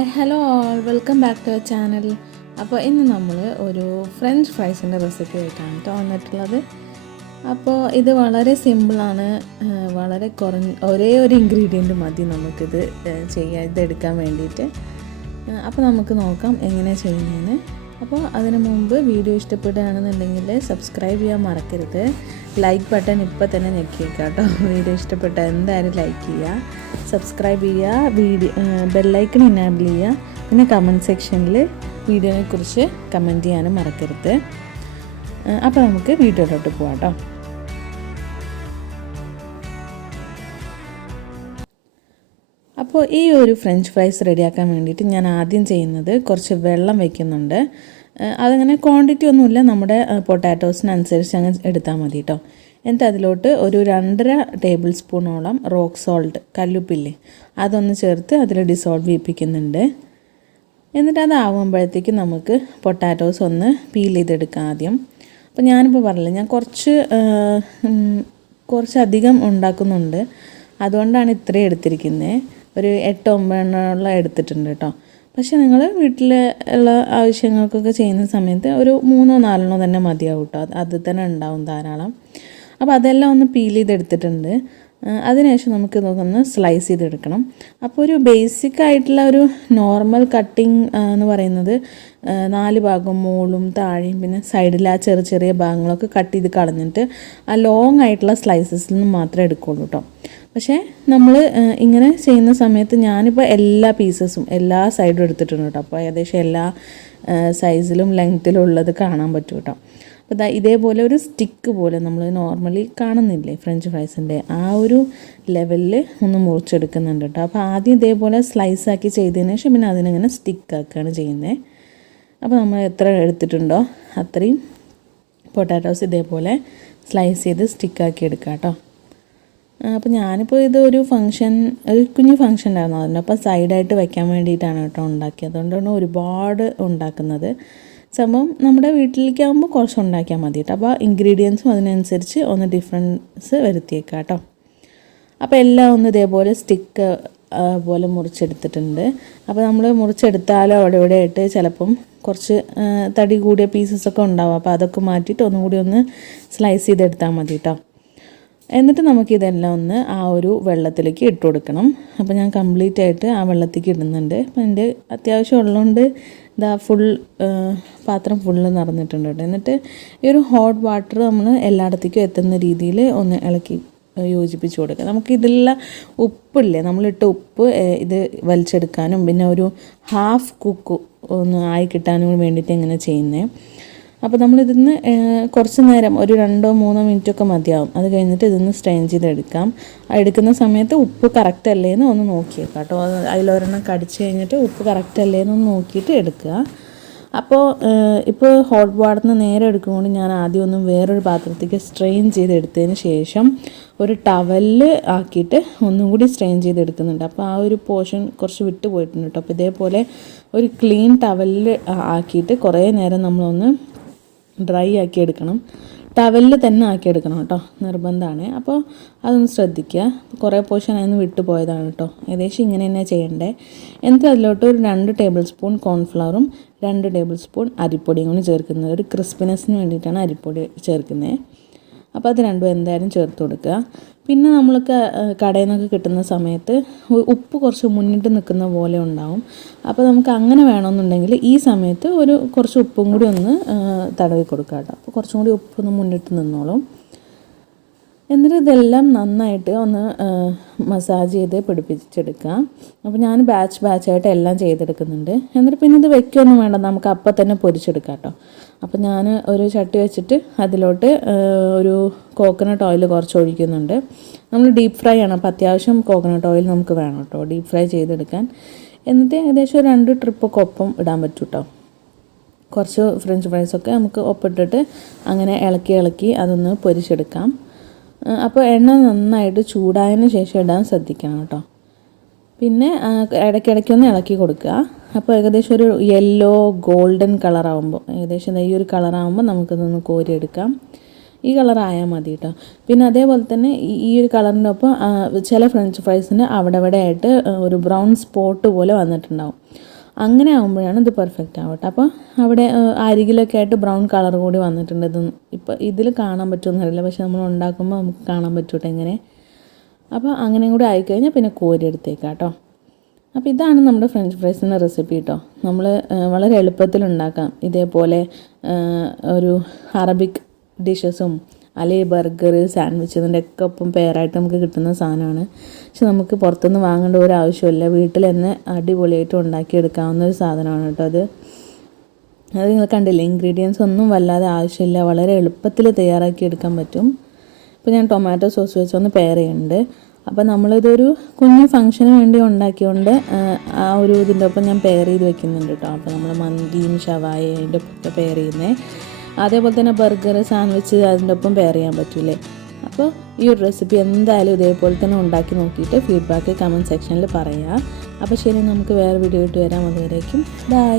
Hi hello all welcome back to our channel. അപ്പോൾ ഇന്ന് നമ്മൾ ഒരു ഫ്രഞ്ച് ഫ്രൈസിൻ്റെ റെസിപ്പി ആയിട്ടാണ് കേട്ടോ വന്നിട്ടുള്ളത്. അപ്പോൾ ഇത് വളരെ സിമ്പിളാണ്, വളരെ ഒരേ ഒരു ഇൻഗ്രീഡിയൻറ്റ് മതി നമുക്കിത് ഇതെടുക്കാൻ വേണ്ടിയിട്ട്. അപ്പോൾ നമുക്ക് നോക്കാം എങ്ങനെ ചെയ്യുന്നതെന്ന്. അപ്പോൾ അതിന് മുമ്പ് വീഡിയോ ഇഷ്ടപ്പെടുകയാണെന്നുണ്ടെങ്കിൽ സബ്സ്ക്രൈബ് ചെയ്യാൻ മറക്കരുത്. ലൈക്ക് ബട്ടൺ ഇപ്പോൾ തന്നെ ഞെക്കിയേക്കാം കേട്ടോ. വീഡിയോ ഇഷ്ടപ്പെട്ടാൽ എന്തായാലും ലൈക്ക് ചെയ്യുക, സബ്സ്ക്രൈബ് ചെയ്യുക, ബെല്ലൈക്കൺ ഇനാബിൾ ചെയ്യുക. പിന്നെ കമൻറ്റ് സെക്ഷനിൽ വീഡിയോയെക്കുറിച്ച് കമൻറ്റ് ചെയ്യാനും മറക്കരുത്. അപ്പോൾ നമുക്ക് വീഡിയോയിലോട്ട് പോകാം കേട്ടോ. അപ്പോൾ ഈ ഒരു ഫ്രഞ്ച് ഫ്രൈസ് റെഡിയാക്കാൻ വേണ്ടിയിട്ട് ഞാൻ ആദ്യം ചെയ്യുന്നത് കുറച്ച് വെള്ളം വയ്ക്കുന്നുണ്ട്. അതങ്ങനെ ക്വാണ്ടിറ്റി ഒന്നുമില്ല, നമ്മുടെ പൊട്ടാറ്റോസിനനുസരിച്ച് അങ്ങ് എടുത്താൽ മതി കേട്ടോ. എന്നിട്ട് അതിലോട്ട് ഒരു 2.5 ടേബിൾ സ്പൂണോളം റോക്ക് സോൾട്ട്, കല്ലുപ്പില്ലേ, അതൊന്ന് ചേർത്ത് അതിൽ ഡിസോൾവ് ചെയ്യിപ്പിക്കുന്നുണ്ട്. എന്നിട്ട് അതാവുമ്പോഴത്തേക്ക് നമുക്ക് പൊട്ടാറ്റോസ് ഒന്ന് പീൽ ചെയ്തെടുക്കാം ആദ്യം. അപ്പോൾ ഞാനിപ്പോൾ പറഞ്ഞില്ല, ഞാൻ കുറച്ചധികം ഉണ്ടാക്കുന്നുണ്ട്, അതുകൊണ്ടാണ് ഇത്രയും എടുത്തിരിക്കുന്നത്. ഒരു 8-9 എടുത്തിട്ടുണ്ട് കേട്ടോ. പക്ഷേ നിങ്ങൾ വീട്ടിലുള്ള ആവശ്യങ്ങൾക്കൊക്കെ ചെയ്യുന്ന സമയത്ത് ഒരു 3-4 തന്നെ മതിയാവും കേട്ടോ. അത് തന്നെ ഉണ്ടാവും ധാരാളം. അപ്പോൾ അതെല്ലാം ഒന്ന് പീൽ ചെയ്തെടുത്തിട്ടുണ്ട്. അതിനുശേഷം നമുക്ക് ഇതൊന്ന് സ്ലൈസ് ചെയ്തെടുക്കണം. അപ്പോൾ ഒരു ബേസിക് ആയിട്ടുള്ള ഒരു നോർമൽ കട്ടിങ് എന്ന് പറയുന്നത് 4 ഭാഗം മുകളും താഴെയും പിന്നെ സൈഡിൽ ആ ചെറിയ ചെറിയ ഭാഗങ്ങളൊക്കെ കട്ട് ചെയ്ത് കളഞ്ഞിട്ട് ആ ലോങ് ആയിട്ടുള്ള സ്ലൈസസിൽ നിന്ന് മാത്രമേ എടുക്കുള്ളൂ കേട്ടോ. പക്ഷേ നമ്മൾ ഇങ്ങനെ ചെയ്യുന്ന സമയത്ത് ഞാനിപ്പോൾ എല്ലാ പീസസും എല്ലാ സൈഡും എടുത്തിട്ടുണ്ട് കേട്ടോ. അപ്പോൾ ഏകദേശം എല്ലാ സൈസിലും ലെങ്ത്തിലും ഉള്ളത് കാണാൻ പറ്റും കേട്ടോ. അപ്പോൾ ഇതേപോലെ ഒരു സ്റ്റിക്ക് പോലെ നമ്മൾ നോർമലി കാണുന്നില്ലേ ഫ്രഞ്ച് ഫ്രൈസിൻ്റെ, ആ ഒരു ലെവലിൽ ഒന്ന് മുറിച്ചെടുക്കുന്നുണ്ട് കേട്ടോ. അപ്പോൾ ആദ്യം ഇതേപോലെ സ്ലൈസ് ആക്കി ചെയ്തതിന് ശേഷം പിന്നെ അതിനങ്ങനെ സ്റ്റിക്കാക്കുകയാണ് ചെയ്യുന്നത്. അപ്പോൾ നമ്മൾ എത്ര എടുത്തിട്ടുണ്ടോ അത്രയും പൊട്ടാറ്റോസ് ഇതേപോലെ സ്ലൈസ് ചെയ്ത് സ്റ്റിക്കാക്കി എടുക്കാം കേട്ടോ. അപ്പോൾ ഞാനിപ്പോൾ ഇത് ഒരു കുഞ്ഞു ഫംഗ്ഷൻ ഉണ്ടായിരുന്നു, അതുകൊണ്ട് അപ്പോൾ സൈഡായിട്ട് വയ്ക്കാൻ വേണ്ടിയിട്ടാണ് കേട്ടോ ഉണ്ടാക്കിയത്. അതുകൊണ്ടാണ് ഒരുപാട് ഉണ്ടാക്കുന്നത്. സംഭവം നമ്മുടെ വീട്ടിലേക്കാകുമ്പോൾ കുറച്ച് ഉണ്ടാക്കിയാൽ മതി കേട്ടോ. അപ്പോൾ ഇൻഗ്രീഡിയൻസും അതിനനുസരിച്ച് ഒന്ന് ഡിഫറൻസ് വരുത്തിയേക്കാം കേട്ടോ. അപ്പോൾ എല്ലാം ഒന്ന് ഇതേപോലെ സ്റ്റിക്ക് പോലെ മുറിച്ചെടുത്തിട്ടുണ്ട്. അപ്പോൾ നമ്മൾ മുറിച്ചെടുത്താലും അവിടെ ഇവിടെ ആയിട്ട് ചിലപ്പം കുറച്ച് തടി കൂടിയ പീസസൊക്കെ ഉണ്ടാവും. അപ്പോൾ അതൊക്കെ മാറ്റിയിട്ട് ഒന്നും കൂടി ഒന്ന് സ്ലൈസ് ചെയ്തെടുത്താൽ മതി കേട്ടോ. എന്നിട്ട് നമുക്കിതെല്ലാം ഒന്ന് ആ ഒരു വെള്ളത്തിലേക്ക് ഇട്ട് കൊടുക്കണം. അപ്പോൾ ഞാൻ കംപ്ലീറ്റ് ആയിട്ട് ആ വെള്ളത്തിലേക്ക് ഇടുന്നുണ്ട്. അപ്പോൾ എൻ്റെ അത്യാവശ്യം ഉള്ളതുകൊണ്ട് ഇതാ പാത്രം ഫുള്ള് നിറഞ്ഞിട്ടുണ്ട് കേട്ടോ. എന്നിട്ട് ഈ ഒരു ഹോട്ട് വാട്ടർ നമ്മൾ എല്ലായിടത്തേക്കും എത്തുന്ന രീതിയിൽ ഒന്ന് ഇളക്കി യോജിപ്പിച്ച് കൊടുക്കുക. നമുക്കിതെല്ലാം ഉപ്പില്ലേ, നമ്മളിട്ട ഉപ്പ് ഇത് വലിച്ചെടുക്കാനും പിന്നെ ഒരു ഹാഫ് കുക്ക് ഒന്ന് ആയി കിട്ടാനും വേണ്ടിയിട്ട് എങ്ങനെ ചെയ്യുന്നത്. അപ്പോൾ നമ്മളിതിന്ന് കുറച്ച് നേരം ഒരു 2-3 മിനിറ്റൊക്കെ മതിയാവും. അത് കഴിഞ്ഞിട്ട് ഇതിന്ന് സ്ട്രെയിൻ ചെയ്തെടുക്കാം. എടുക്കുന്ന സമയത്ത് ഉപ്പ് കറക്റ്റ് അല്ലേന്ന് ഒന്ന് നോക്കിയേക്കാം കേട്ടോ. അതിലൊരെണ്ണം കടിച്ച് കഴിഞ്ഞിട്ട് ഉപ്പ് കറക്റ്റ് അല്ലേന്ന് ഒന്ന് നോക്കിയിട്ട് എടുക്കുക. അപ്പോൾ ഇപ്പോൾ ഹോട്ട് വാട്ടറിൽ നിന്ന് നേരെ എടുക്കുമ്പോൾ ഞാൻ ആദ്യം ഒന്ന് വേറൊരു പാത്രത്തേക്ക് സ്ട്രെയിൻ ചെയ്തെടുത്തതിന് ശേഷം ഒരു ടവലിൽ ആക്കിയിട്ട് ഒന്നും കൂടി സ്ട്രെയിൻ ചെയ്തെടുക്കുന്നുണ്ട്. അപ്പോൾ ആ ഒരു പോർഷൻ കുറച്ച് വിട്ട് പോയിട്ടുണ്ട് കേട്ടോ. അപ്പോൾ ഇതേപോലെ ഒരു ക്ലീൻ ടവലിൽ ആക്കിയിട്ട് കുറേ നേരം നമ്മളൊന്ന് ഡ്രൈ ആക്കി എടുക്കണം. ടവലിൽ തന്നെ ആക്കിയെടുക്കണം കേട്ടോ, നിർബന്ധമാണ്. അപ്പോൾ അതൊന്ന് ശ്രദ്ധിക്കുക. കുറേ പോർഷൻ അതിന് വിട്ടു പോയതാണ് കേട്ടോ. ഏകദേശം ഇങ്ങനെ തന്നെ ചെയ്യണ്ടേ. എന്നിട്ട് അതിലോട്ട് ഒരു 2 ടേബിൾ സ്പൂൺ കോൺഫ്ലവറും 2 ടേബിൾ സ്പൂൺ അരിപ്പൊടിയും കൂടി ചേർക്കുന്നത്. ഒരു ക്രിസ്പിനെസ്സിന് വേണ്ടിയിട്ടാണ് അരിപ്പൊടി ചേർക്കുന്നത്. അപ്പോൾ അത് രണ്ടും എന്തായാലും ചേർത്ത് കൊടുക്കുക. പിന്നെ നമ്മൾക്ക് കടയിൽ നിന്നൊക്കെ കിട്ടുന്ന സമയത്ത് ഉപ്പ് കുറച്ച് മുന്നിട്ട് നിൽക്കുന്ന പോലെ ഉണ്ടാവും. അപ്പോൾ നമുക്ക് അങ്ങനെ വേണമെന്നുണ്ടെങ്കിൽ ഈ സമയത്ത് കുറച്ച് ഉപ്പും കൂടി ഒന്ന് തടവി കൊടുക്കുക കേട്ടോ. അപ്പോൾ കുറച്ചും കൂടി ഉപ്പൊന്ന് മുന്നിട്ട് നിന്നോളും. എന്നിട്ട് ഇതെല്ലാം നന്നായിട്ട് ഒന്ന് മസാജ് ചെയ്ത് പിടിപ്പിച്ചെടുക്കുക. അപ്പോൾ ഞാൻ ബാച്ചായിട്ട് എല്ലാം ചെയ്തെടുക്കുന്നുണ്ട്. എന്നിട്ട് പിന്നെ ഇത് വയ്ക്കൊന്നും വേണ്ട, നമുക്ക് അപ്പം തന്നെ പൊരിച്ചെടുക്കാം കേട്ടോ. അപ്പോൾ ഞാൻ ഒരു ചട്ടി വെച്ചിട്ട് അതിലോട്ട് ഒരു കോക്കനട്ട് ഓയിൽ കുറച്ച് ഒഴിക്കുന്നുണ്ട്. നമ്മൾ ഡീപ്പ് ഫ്രൈ ആണ്, അപ്പോൾ അത്യാവശ്യം കോക്കനട്ട് ഓയിൽ നമുക്ക് വേണം കേട്ടോ ഡീപ്പ് ഫ്രൈ ചെയ്തെടുക്കാൻ. എന്നിട്ട് ഏകദേശം 2 ട്രിപ്പൊക്കെ ഒപ്പം ഇടാൻ പറ്റും കേട്ടോ. കുറച്ച് ഫ്രഞ്ച് ഫ്രൈസൊക്കെ നമുക്ക് ഒപ്പിട്ടിട്ട് അങ്ങനെ ഇളക്കി അതൊന്ന് പൊരിച്ചെടുക്കാം. അപ്പോൾ എണ്ണ നന്നായിട്ട് ചൂടായതിന് ശേഷം ഇടാൻ ശ്രദ്ധിക്കണം കേട്ടോ. പിന്നെ ഇടയ്ക്കിടയ്ക്കൊന്ന് ഇളക്കി കൊടുക്കുക. അപ്പോൾ ഏകദേശം ഒരു യെല്ലോ ഗോൾഡൻ കളറാകുമ്പോൾ, ഏകദേശം ഈ ഒരു കളറാകുമ്പോൾ നമുക്കിതൊന്ന് കോരിയെടുക്കാം. ഈ കളറായാൽ മതി കേട്ടോ. പിന്നെ അതേപോലെ തന്നെ ഈ ഒരു കളറിൻ്റെ ഒപ്പം ചില ഫ്രഞ്ച് ഫ്രൈസിന് അവിടെ ഇവിടെ ആയിട്ട് ഒരു ബ്രൗൺ സ്പോട്ട് പോലെ വന്നിട്ടുണ്ടാവും. അങ്ങനെ ആകുമ്പോഴാണ് ഇത് പെർഫെക്റ്റ് ആവട്ടെ. അപ്പോൾ അവിടെ അരികിലൊക്കെ ആയിട്ട് ബ്രൗൺ കളർ കൂടി വന്നിട്ടുണ്ട്. ഇത് ഇപ്പോൾ ഇതിൽ കാണാൻ പറ്റുമെന്ന് അറിയില്ല, പക്ഷെ നമ്മൾ ഉണ്ടാക്കുമ്പോൾ നമുക്ക് കാണാൻ പറ്റൂട്ടെ എങ്ങനെ. അപ്പോൾ അങ്ങനെയും കൂടി ആയിക്കഴിഞ്ഞാൽ പിന്നെ കോരി എടുത്തേക്കാം കേട്ടോ. അപ്പോൾ ഇതാണ് നമ്മുടെ ഫ്രഞ്ച് ഫ്രൈസിൻ്റെ റെസിപ്പി കേട്ടോ. നമ്മൾ വളരെ എളുപ്പത്തിൽ ഉണ്ടാക്കാം. ഇതേപോലെ ഒരു അറബിക് ഡിഷസും അല്ലെങ്കിൽ ബർഗർ, സാൻഡ്വിച്ച് ഇതിൻ്റെയൊക്കെ ഒപ്പം പെയറായിട്ട് നമുക്ക് കിട്ടുന്ന സാധനമാണ്. പക്ഷെ നമുക്ക് പുറത്തുനിന്ന് വാങ്ങേണ്ട ഒരു ആവശ്യമില്ല, വീട്ടിൽ തന്നെ അടിപൊളിയായിട്ട് ഉണ്ടാക്കിയെടുക്കാവുന്ന ഒരു സാധനമാണ് കേട്ടോ അത് നിങ്ങൾ കണ്ടില്ലേ, ഇൻഗ്രീഡിയൻസ് ഒന്നും വല്ലാതെ ആവശ്യമില്ല, വളരെ എളുപ്പത്തിൽ തയ്യാറാക്കി എടുക്കാൻ പറ്റും. ഇപ്പോൾ ഞാൻ ടൊമാറ്റോ സോസ് വെച്ചൊന്ന് പെയർ ചെയ്യുന്നുണ്ട്. അപ്പോൾ നമ്മളിതൊരു കുഞ്ഞു ഫംഗ്ഷന് വേണ്ടി ഉണ്ടാക്കിയോണ്ട് ആ ഒരു ഇതിൻ്റെ ഒപ്പം ഞാൻ പെയർ ചെയ്ത് വെക്കുന്നുണ്ട് കേട്ടോ. അപ്പോൾ നമ്മൾ മന്തിയും ഷവായയും അതിൻ്റെ ഒപ്പം പെയർ ചെയ്യുന്നത്. അതേപോലെ തന്നെ ബർഗർ, സാൻഡ്വിച്ച് അതിൻ്റെ ഒപ്പം പെയർ ചെയ്യാൻ പറ്റില്ലേ. അപ്പോൾ ഈ ഒരു റെസിപ്പി എന്തായാലും ഇതേപോലെ തന്നെ ഉണ്ടാക്കി നോക്കിയിട്ട് ഫീഡ്ബാക്ക് കമൻറ്റ് സെക്ഷനിൽ പറയുക. അപ്പോൾ ശരി, നമുക്ക് വേറെ വീഡിയോ ഇട്ട് വരാം. അതുവരേക്കും ബൈ.